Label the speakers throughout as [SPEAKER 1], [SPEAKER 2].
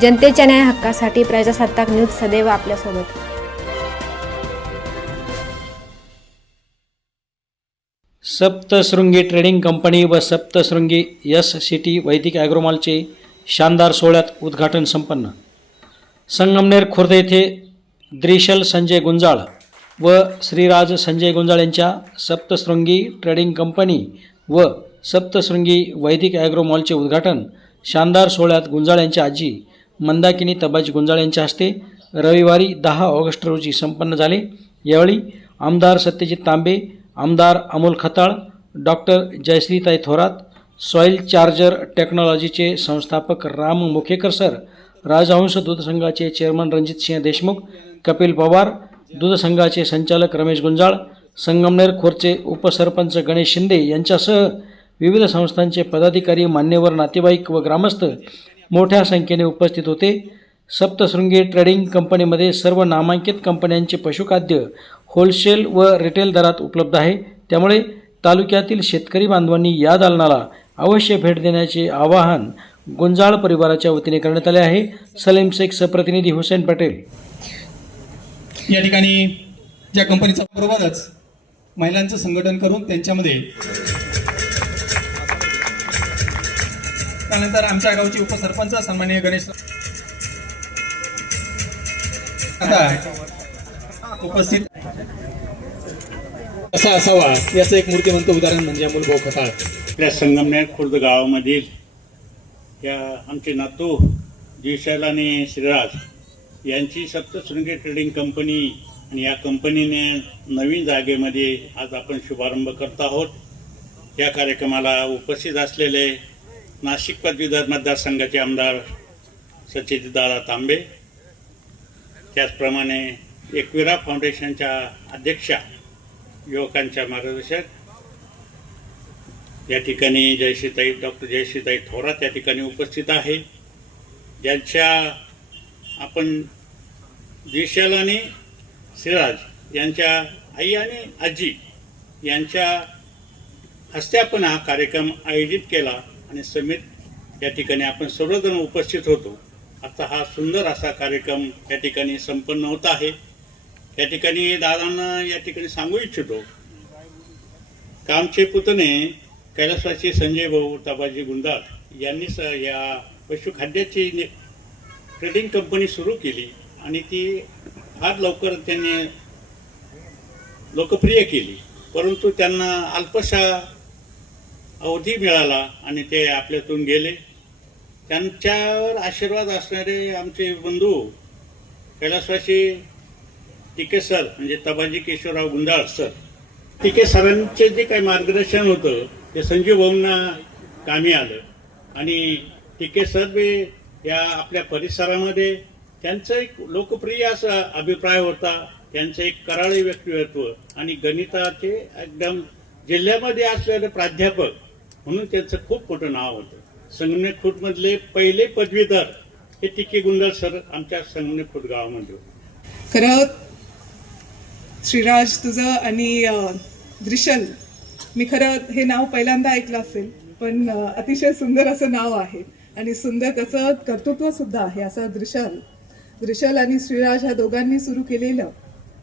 [SPEAKER 1] जनतेच्या न्याय हक्कासाठी प्रजासत्ताक न्यूज सदैव आपल्यासोबत.
[SPEAKER 2] सप्तशृंगी ट्रेडिंग कंपनी व सप्तशृंगी एस सिटी वैदिक ॲग्रोमॉलचे शानदार सोहळ्यात उद्घाटन संपन्न. संगमनेर खुर्द येथे द्रिशल संजय गुंजाळ व श्रीराज संजय गुंजाळ यांच्या सप्तशृंगी ट्रेडिंग कंपनी व सप्तशृंगी वैदिक ॲग्रोमॉलचे उद्घाटन शानदार सोहळ्यात गुंजाळ यांच्या आजी मंदाकिनी तबाजी गुंजाळ यांच्या हस्ते रविवारी दहा ऑगस्ट रोजी संपन्न झाले. यावेळी आमदार सत्यजित तांबे आमदार Amol Khatal doctor Jayashreetai Thorat soil charger टेक्नॉलॉजीचे संस्थापक राम मुखेकर सर राजहंस दूध संघाचे चेअरमन रणजितसिंह देशमुख कपिल पवार दूध संघाचे संचालक रमेश गुंजाळ संगमनेर खोरचे उपसरपंच गणेश शिंदे यांच्यासह विविध संस्थांचे पदाधिकारी मान्यवर नातेवाईक व ग्रामस्थ मोठ्या संख्येने उपस्थित होते. सप्तशृंगी ट्रेडिंग कंपनीमध्ये सर्व नामांकित कंपन्यांचे पशुखाद्य होलसेल व रिटेल दरात उपलब्ध आहे. त्यामुळे तालुक्यातील शेतकरी बांधवांनी या दालनाला अवश्य भेट देण्याचे आवाहन गुंजाळ परिवाराच्या वतीने करण्यात आले आहे. सलीम शेख प्रतिनिधी हुसेन पटेल.
[SPEAKER 3] या ठिकाणी ज्या कंपनीचा बरोबरच महिलांचं संघटन करून त्यांच्यामध्ये त्यानंतर आमच्या गावचे उपसरपंच सन्माननीय गणेश आता उपस्थित. असा असावा याचं एक मूर्तिमंत उदाहरण म्हणजे अमोल भाऊ खताळ
[SPEAKER 4] आपल्या संगमनेर खुर्द गावामधील या आमचे नातू जिशल आणि श्रीराज यांची सप्तशृंगी ट्रेडिंग कंपनी आणि या कंपनीने नवीन जागेमध्ये आज आपण शुभारंभ करत आहोत. या कार्यक्रमाला उपस्थित असलेले नाशिक पदवीधर मतदारसंघाचे आमदार सचितदादा तांबे त्याचप्रमाणे एकविरा फाउंडेशनच्या अध्यक्षा युवकांच्या मार्गदर्शक या ठिकाणी जयश्रीताई डॉक्टर जयश्रीताई थोरात या ठिकाणी उपस्थित आहे ज्यांच्या आपण विशाल आणि सिराज यांच्या आई आणि आजी यांच्या हस्ते आपण हा कार्यक्रम आयोजित केला. आणि समित या ठिकाणी आपण सर्वजण उपस्थित होतो. आता हा सुंदर असा कार्यक्रम या ठिकाणी संपन्न होत आहे. या ठिकाणी दादांना या ठिकाणी सांगू इच्छितो. कामचे पुतणे कैलासवासी संजय भाऊ ताबाजी गुंडाळ यांनी स या पशुखाद्याची ट्रेडिंग कंपनी सुरू केली आणि ती फार लवकर त्यांनी लोकप्रिय केली. परंतु त्यांना अल्पशा अवधी मिळाला आणि ते आपल्यातून गेले. त्यांच्यावर आशीर्वाद असणारे आमचे बंधू कैलासवासी टिके सर म्हणजे तबाजी केशवराव गुंडाळ सर टिके सरांचे जे काही मार्गदर्शन होतं ते संजीव भाऊंना कामी आलं. आणि टिके सर बी या आपल्या परिसरामध्ये त्यांचं एक लोकप्रिय असा अभिप्राय होता त्यांचं एक कराळे व्यक्तिमत्व. आणि गणिताचे एकदम जिल्ह्यामध्ये असलेले प्राध्यापक म्हणून त्यांचं खूप मोठं नाव होतं. संगमेर पहिले पदवीधर हे टिके गुंडाळ सर आमच्या संगमेर गावामध्ये होते.
[SPEAKER 5] खरं श्रीराज तुझं आणि दृशल मी खरं हे नाव पहिल्यांदा ऐकलं असेल पण अतिशय सुंदर असं नाव आहे. आणि सुंदर त्याचं कर्तृत्व सुद्धा आहे असं दृशल दृशल आणि श्रीराज ह्या दोघांनी सुरू केलेलं.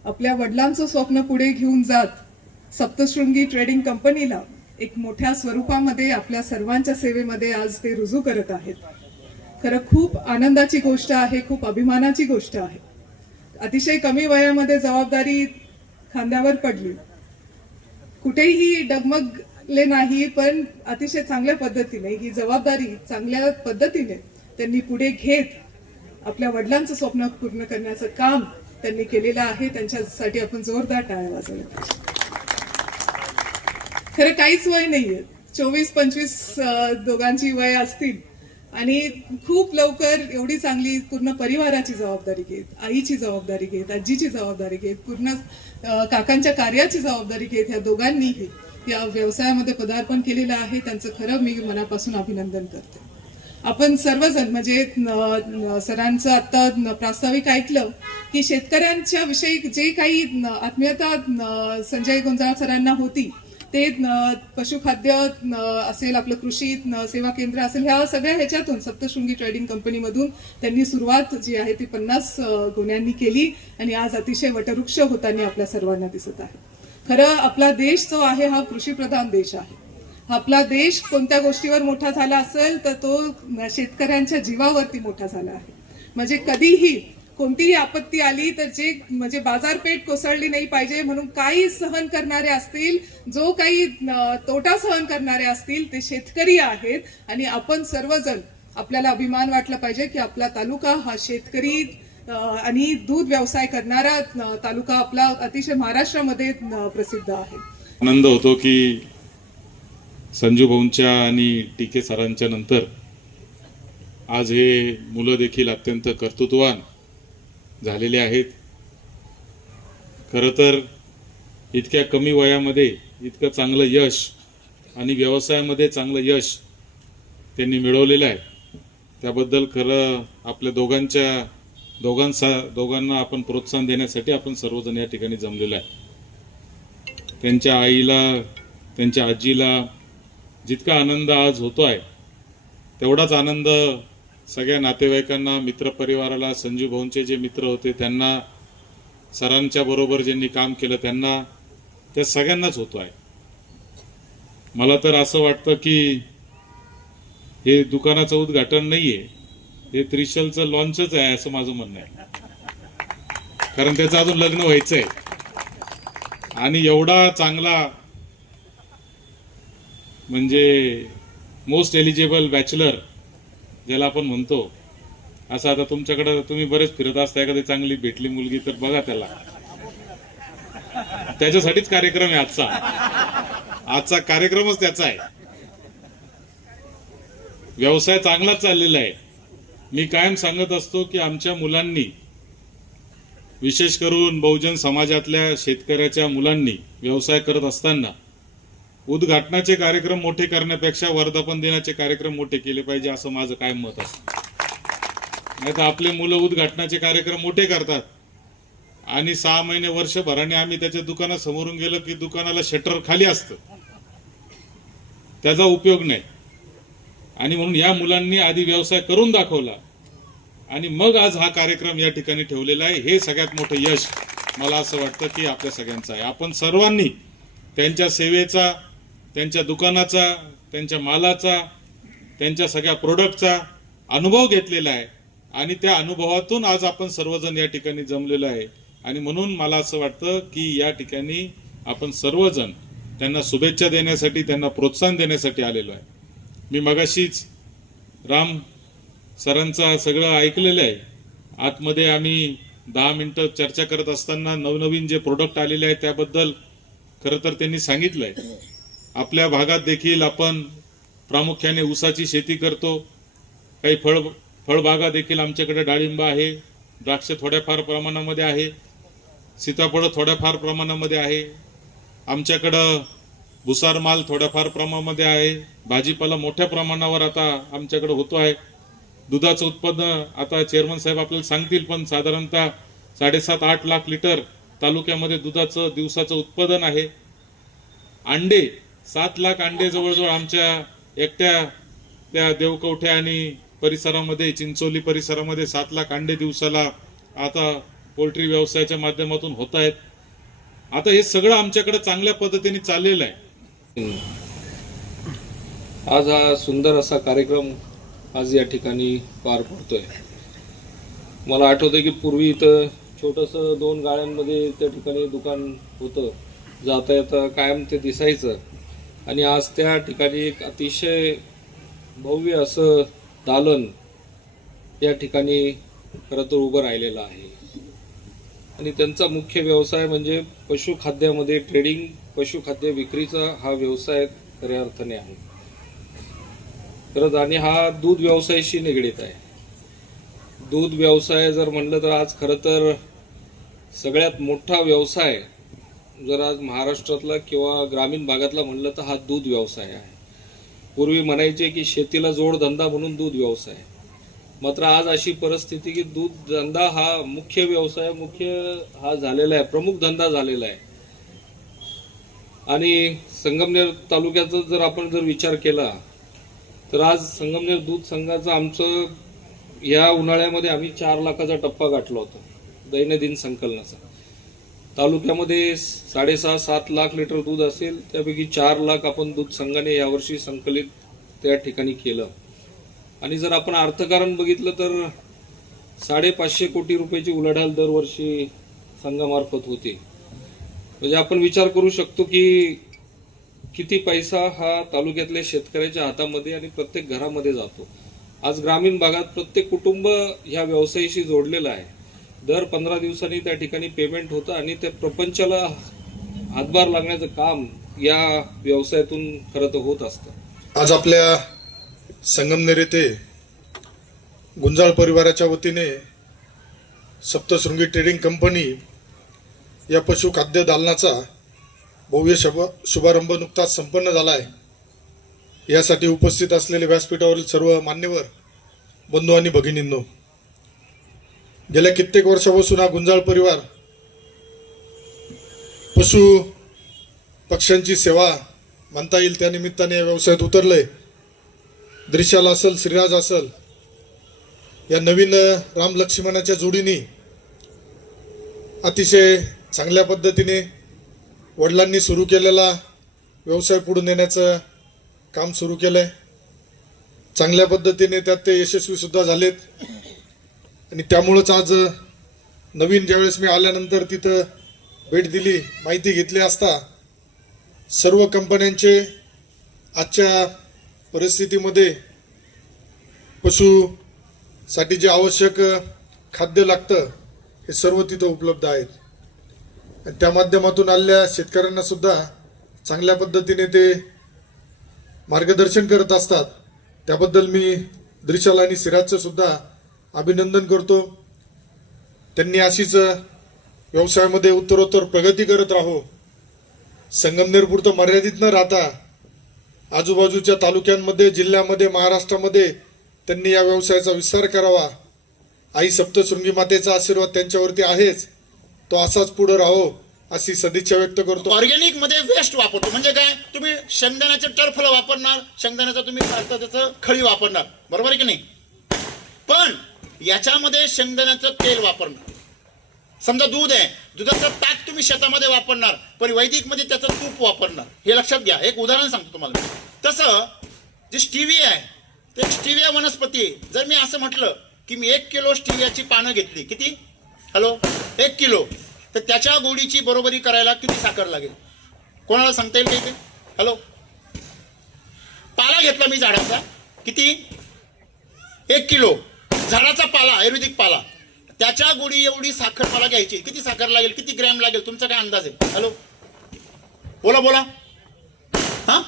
[SPEAKER 5] आपल्या वडिलांचं स्वप्न पुढे घेऊन जात सप्तशृंगी ट्रेडिंग कंपनीला एक मोठ्या स्वरूपामध्ये आपल्या सर्वांच्या सेवेमध्ये आज ते रुजू करत आहेत. खरं खूप आनंदाची गोष्ट आहे खूप अभिमानाची गोष्ट आहे. अतिशय कमी वयामध्ये जबाबदारी खांद्यावर पडली. कुठेही डगमगले नाही पण अतिशय चांगल्या पद्धतीने ही जबाबदारी चांगल्या पद्धतीने त्यांनी पुढे घेत आपल्या वडिलांचं स्वप्न पूर्ण करण्याचं काम त्यांनी केलेलं आहे. त्यांच्यासाठी आपण जोरदार टाळ्या वाजवल्या खरं काहीच वय नाहीये. चोवीस पंचवीस दोघांची वय असतील. आणि खूप लवकर एवढी चांगली पूर्ण परिवाराची जबाबदारी घेत आईची जबाबदारी घेत आजीची जबाबदारी घेत पूर्ण काकांच्या कार्याची जबाबदारी घेत ह्या दोघांनीही या व्यवसायामध्ये पदार्पण केलेलं आहे. त्यांचं खरं मी मनापासून अभिनंदन करते. आपण सर्वजण म्हणजे सरांचं आता प्रास्ताविक ऐकलं की शेतकऱ्यांच्या विषयी जे काही आत्मीयता संजय गुंजाळ सरांना होती ते पशुखाद्य असेल आपलं कृषी सेवा केंद्र असेल ह्या सगळ्या ह्याच्यातून सप्तशृंगी ट्रेडिंग कंपनीमधून त्यांनी सुरुवात जी आहे ती पन्नास गुन्ह्यांनी केली आणि आज अतिशय वटवृक्ष होताना आपल्या सर्वांना दिसत आहे. खरं आपला देश जो आहे हा कृषीप्रधान देश आहे. आपला देश कोणत्या गोष्टीवर मोठा झाला असेल तर तो शेतकऱ्यांच्या जीवावरती मोठा झाला आहे. म्हणजे कधीही कोणतीही आपत्ती आली तर जे म्हणजे बाजारपेठ कोसळली नाही पाहिजे म्हणून काही सहन करणारे असतील जो काही तोटा सहन करणारे असतील ते शेतकरी आहेत आणि आपण सर्वजण आपल्याला अभिमान वाटला पाहिजे की आपला तालुका हा शेतकरी आणि दूध व्यवसाय करणारा तालुका आपला अतिशय महाराष्ट्रामध्ये प्रसिद्ध आहे.
[SPEAKER 6] आनंद होतो की संजू भाऊंच्या आणि टी के सरांच्या नंतर आज हे मुलं देखील अत्यंत कर्तृत्ववान झालेले आहेत. खरं तर इतक्या कमी वयामध्ये इतकं चांगलं यश आणि व्यवसायामध्ये चांगलं यश त्यांनी मिळवलेलं आहे. त्याबद्दल खरं आपल्या दोघांच्या दोघांसा दोघांना आपण प्रोत्साहन देण्यासाठी आपण सर्वजण या ठिकाणी जमलेलो आहे. त्यांच्या आईला त्यांच्या आजीला जितका आनंद आज होतो आहे तेवढाच आनंद सगळ्या नातेवाईकांना मित्रपरिवाराला संजू भाऊंचे जे मित्र होते त्यांना सरांच्या बरोबर ज्यांनी काम केलं त्यांना त्या सगळ्यांनाच होतो आहे. मला तर असं वाटतं की हे दुकानाचं उद्घाटन नाहीये हे त्रिशलचं लॉन्चच आहे असं माझं म्हणणं आहे. कारण त्याचं अजून लग्न व्हायचं आहे आणि एवढा चांगला म्हणजे मोस्ट एलिजिबल बॅचलर ज्याला आपण म्हणतो असं आता तुमच्याकडे तुम्ही बरेच फिरत असता एखादी चांगली भेटली मुलगी तर बघा त्याला. त्याच्यासाठीच कार्यक्रम आहे आजचा. आजचा कार्यक्रमच त्याचा आहे. व्यवसाय चांगलाच चाललेला आहे. मी कायम सांगत असतो की आमच्या मुलांनी विशेष करून बहुजन समाजातल्या शेतकऱ्याच्या मुलांनी व्यवसाय करत असताना उद्घाटनाचे कार्यक्रम मोठे करण्यापेक्षा वर्धापन दिनाचे कार्यक्रम मोठे केले पाहिजे असं माझं काय मत असतं नाही तर आपले मुलं उद्घाटनाचे कार्यक्रम मोठे करतात. आणि सहा महिने वर्षभराने आम्ही त्याच्या दुकानात समोरून गेलो की दुकानाला शटर खाली असतं. त्याचा उपयोग नाही. आणि म्हणून या मुलांनी आधी व्यवसाय करून दाखवला. आणि मग आज हा कार्यक्रम या ठिकाणी ठेवलेला आहे. हे सगळ्यात मोठं यश मला असं वाटतं की आपल्या सगळ्यांचं आहे. आपण सर्वांनी त्यांच्या सेवेचा त्यांच्या दुकानाचा त्यांच्या मालाचा त्यांच्या सगळ्या प्रोडक्टचा अनुभव घेतलेला आहे. आणि त्या अनुभवातून आज आपण सर्वजण या ठिकाणी जमलेलो आहे. आणि म्हणून मला असं वाटतं की या ठिकाणी आपण सर्वजण त्यांना शुभेच्छा देण्यासाठी त्यांना प्रोत्साहन देण्यासाठी आलेलो आहे. मी मगाशीच राम सरांचा सगळं ऐकलेलं आहे. आतमध्ये आम्ही दहा मिनटं चर्चा करत असताना नवनवीन जे प्रोडक्ट आलेले आहेत त्याबद्दल खरं तर त्यांनी आहे आपल्या भागात देखील आपण प्रामुख्याने ऊसाची शेती करतो. काही फळ फळबागा देखील आमच्याकडे डाळिंब आहे. द्राक्ष थोड्याफार प्रमाणामध्ये आहे. सीताफळं थोड्याफार प्रमाणामध्ये आहे. आमच्याकडं भुसार माल थोड्याफार प्रमाणामध्ये आहे. भाजीपाला मोठ्या प्रमाणावर आता आमच्याकडे होतो आहे. दुधाचं उत्पन्न आता चेअरमन साहेब आपल्याला सांगतील पण साधारणतः साडेसात आठ लाख लिटर तालुक्यामध्ये दुधाचं दिवसाचं उत्पादन आहे. अंडे सात लाख अंडे जवळजवळ आमच्या एकट्या त्या देवकवठ्या आणि परिसरामध्ये चिंचोली परिसरामध्ये सात लाख अंडे दिवसाला आता पोल्ट्री व्यवसायाच्या माध्यमातून होत आहेत. आता हे सगळं आमच्याकडे चांगल्या पद्धतीने चाललेलं आहे.
[SPEAKER 7] आज हा सुंदर असा कार्यक्रम आज या ठिकाणी पार पडतोय. मला आठवतं की पूर्वी इथं छोटंसं दोन गाड्यांमध्ये त्या ठिकाणी दुकान होतं. जाता येता कायम ते दिसायचं. आणि आज त्या ठिकाणी एक अतिशय भव्य असं दालन या ठिकाणी खरं तर उभं राहिलेलं आहे. आणि त्यांचा मुख्य व्यवसाय म्हणजे पशुखाद्यामध्ये ट्रेडिंग पशुखाद्य विक्रीचा हा व्यवसाय खऱ्या अर्थाने आहे. खरंच आणि हा दूध व्यवसायाशी निगडीत आहे. दूध व्यवसाय जर म्हणलं तर आज खरं तर सगळ्यात मोठा व्यवसाय जर आज महाराष्ट्रातला किंवा ग्रामीण भागातला म्हणलं तर हा दूध व्यवसाय आहे. पूर्वी म्हणायचे की शेतीला जोडधंदा म्हणून दूध व्यवसाय मात्र आज अशी परिस्थिती की दूध धंदा हा मुख्य व्यवसाय मुख्य हा झालेला आहे प्रमुख धंदा झालेला आहे. आणि संगमनेर तालुक्याचा जर आपण जर विचार केला तर आज संगमनेर दूध संघाचं आमचं या उन्हाळ्यामध्ये आम्ही चार लाखाचा टप्पा गाठला होता दैनंदिन संकलनाचा. तालुक्यामध्ये साडेसहा सात लाख लिटर दूध असेल त्यापैकी चार लाख आपण दूध संघाने यावर्षी संकलित त्या ठिकाणी केलं. आणि जर आपण अर्थकारण बघितलं तर साडेपाचशे कोटी रुपयाची उलाढाल दरवर्षी संघामार्फत होते. म्हणजे आपण विचार करू शकतो की किती पैसा हा तालुक्यातल्या शेतकऱ्याच्या हातामध्ये आणि प्रत्येक घरामध्ये जातो. आज ग्रामीण भागात प्रत्येक कुटुंब ह्या व्यवसायाशी जोडलेलं आहे. दर पंधरा दिवसांनी त्या ठिकाणी पेमेंट होतं आणि त्या प्रपंचाला हातभार लागण्याचं काम या व्यवसायातून खरं तर होत असतं.
[SPEAKER 8] आज आपल्या संगमनेर येथे गुंजाळ परिवाराच्या वतीने सप्तशृंगी ट्रेडिंग कंपनी या पशुखाद्य दालनाचा भव्य शुभ शुभारंभ नुकताच संपन्न झाला आहे यासाठी उपस्थित असलेले व्यासपीठावरील सर्व मान्यवर बंधू आणि भगिनींनो गेल्या कित्येक वर्षापासून हा गुंजाळ परिवार पशु पक्ष्यांची सेवा म्हणता येईल त्या निमित्ताने या व्यवसायात उतरलंय. दृश्याला असल श्रीराज असल या नवीन राम लक्ष्मणाच्या जोडीने अतिशय चांगल्या पद्धतीने वडिलांनी सुरू केलेला व्यवसाय पुढे नेण्याचं काम सुरू केलंय. चांगल्या पद्धतीने त्यात ते यशस्वी सुद्धा झालेत. आणि त्यामुळंच आज नवीन ज्यावेळेस मी आल्यानंतर तिथं भेट दिली माहिती घेतली असता सर्व कंपन्यांचे आजच्या परिस्थितीमध्ये पशुसाठी जे आवश्यक खाद्य लागतं हे सर्व तिथं उपलब्ध आहेत. आणि त्या माध्यमातून आलेल्या शेतकऱ्यांनासुद्धा चांगल्या पद्धतीने ते मार्गदर्शन करत असतात. त्याबद्दल मी द्रिशाल आणि सिराजचं सुद्धा अभिनंदन करतो. त्यांनी अशीच व्यवसायामध्ये उत्तरोत्तर प्रगती करत राहो. संगमनेरपुरतं मर्यादित न राहता आजूबाजूच्या तालुक्यांमध्ये जिल्ह्यामध्ये महाराष्ट्रामध्ये त्यांनी या व्यवसायाचा विस्तार करावा. आई सप्तशृंगी मातेचा आशीर्वाद त्यांच्यावरती आहेच. तो असाच पुढे राहो अशी सदिच्छा व्यक्त करतो.
[SPEAKER 9] ऑर्गॅनिकमध्ये वेस्ट वापरतो. म्हणजे काय? तुम्ही शेंगदाण्याचे टरफल वापरणार शेंगदाण्याचा तुम्ही त्याचं खळी वापरणार. बरोबर आहे की नाही? पण याच्यामध्ये शेंगदाण्याचं तेल वापरणार. समजा दूध आहे दुधाचं ताक तुम्ही शेतामध्ये वापरणार पण वैदिकमध्ये त्याचं तूप वापरणार. हे लक्षात घ्या एक उदाहरण सांगतो तुम्हाला तसं जे स्टिविया आहे ते स्टिविया वनस्पती जर मी असं म्हटलं की मी एक किलो स्टिवियाची पानं घेतली किती? हॅलो? एक किलो. तर त्याच्या गोडीची बरोबरी करायला किती साखर लागेल? कोणाला सांगता येईल काही ते हॅलो? पाला घेतला मी झाडाचा किती? एक किलो. झाडाचा पाला आयुर्वेदिक पाला. त्याच्या गोडी एवढी साखर मला घ्यायची. किती साखर लागेल किती ग्रॅम लागेल तुमचा काय अंदाज आहे? हॅलो? बोला बोला. हा?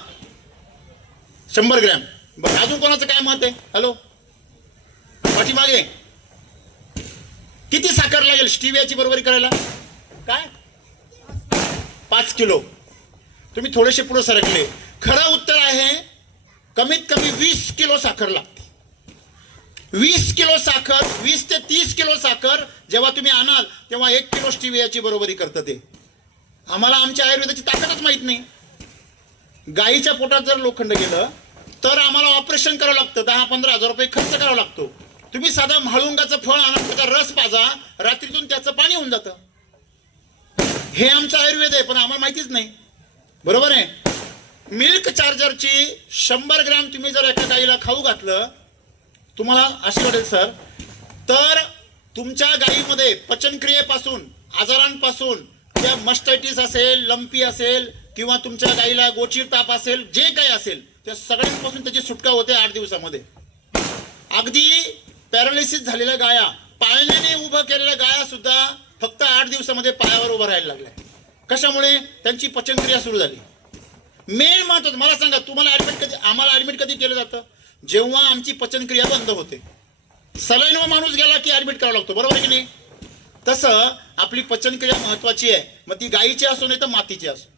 [SPEAKER 9] शंभर ग्रॅम. बरं अजून कोणाचं काय मत आहे? हॅलो? पाठीमागे. किती साखर लागेल स्टीव्याची बरोबरी करायला? काय? पाच किलो. तुम्ही थोडेसे पुढे सरकले. खरं उत्तर आहे कमीत कमी वीस किलो साखर लागते वीस किलो साखर वीस ते तीस किलो साखर जेव्हा तुम्ही आणाल तेव्हा एक किलो स्टिवियाची बरोबरी करतं ते. आम्हाला आमच्या आयुर्वेदाची ताकदच माहीत नाही. गाईच्या पोटात जर लोखंड गेलं तर आम्हाला ऑपरेशन करावं लागतं. दहा पंधरा हजार रुपये खर्च करावा लागतो. तुम्ही साधा म्हाळुंगाचं फळ आणा त्याचा रस पाजा रात्रीतून त्याचं पाणी होऊन जातं. हे आमचं आयुर्वेद आहे पण आम्हाला माहितीच नाही. बरोबर आहे? मिल्क चार्जरची शंभर ग्रॅम तुम्ही जर एका गाईला खाऊ घातलं तुम्हाला अशी वाटेल सर. तर तुमच्या गायीमध्ये पचनक्रियेपासून आजारांपासून त्या मस्टायटिस असेल लंपी असेल किंवा तुमच्या गायीला गोचीर ताप असेल जे काही असेल त्या सगळ्यांपासून त्याची सुटका होते आठ दिवसामध्ये. अगदी पॅरालिसिस झालेल्या गाया पाळण्याने उभं केलेल्या गाया सुद्धा फक्त आठ दिवसामध्ये पायावर उभं राहायला लागल्या. कशामुळे? त्यांची पचनक्रिया सुरू झाली. मेन महत्वाचं मला सांगा तुम्हाला ऍडमिट कधी आम्हाला ऍडमिट कधी केलं जातं? जेव्हा आमची पचनक्रिया बंद होते. सलाईन माणूस गेला की ॲडमिट करावा लागतो. बरोबर आहे की नाही? तसं आपली पचनक्रिया महत्वाची आहे. मग ती गायीची असो नाही तर मातीची असो.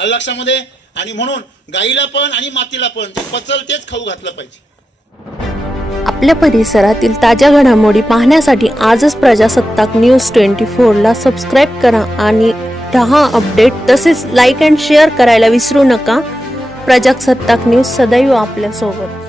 [SPEAKER 9] आलं लक्षामध्ये? आणि म्हणून गाईला पण आणि मातीला पण जे पचल तेच खाऊ घातलं पाहिजे.
[SPEAKER 10] आपल्या परिसरातील ताज्या घडामोडी पाहण्यासाठी आजच प्रजासत्ताक न्यूज ट्वेंटी फोरला सबस्क्राईब करा आणि रहा अपडेट तसेच लाईक अँड शेअर करायला विसरू नका. प्रजासत्ताक न्यूज सदैव आपल्यासोबत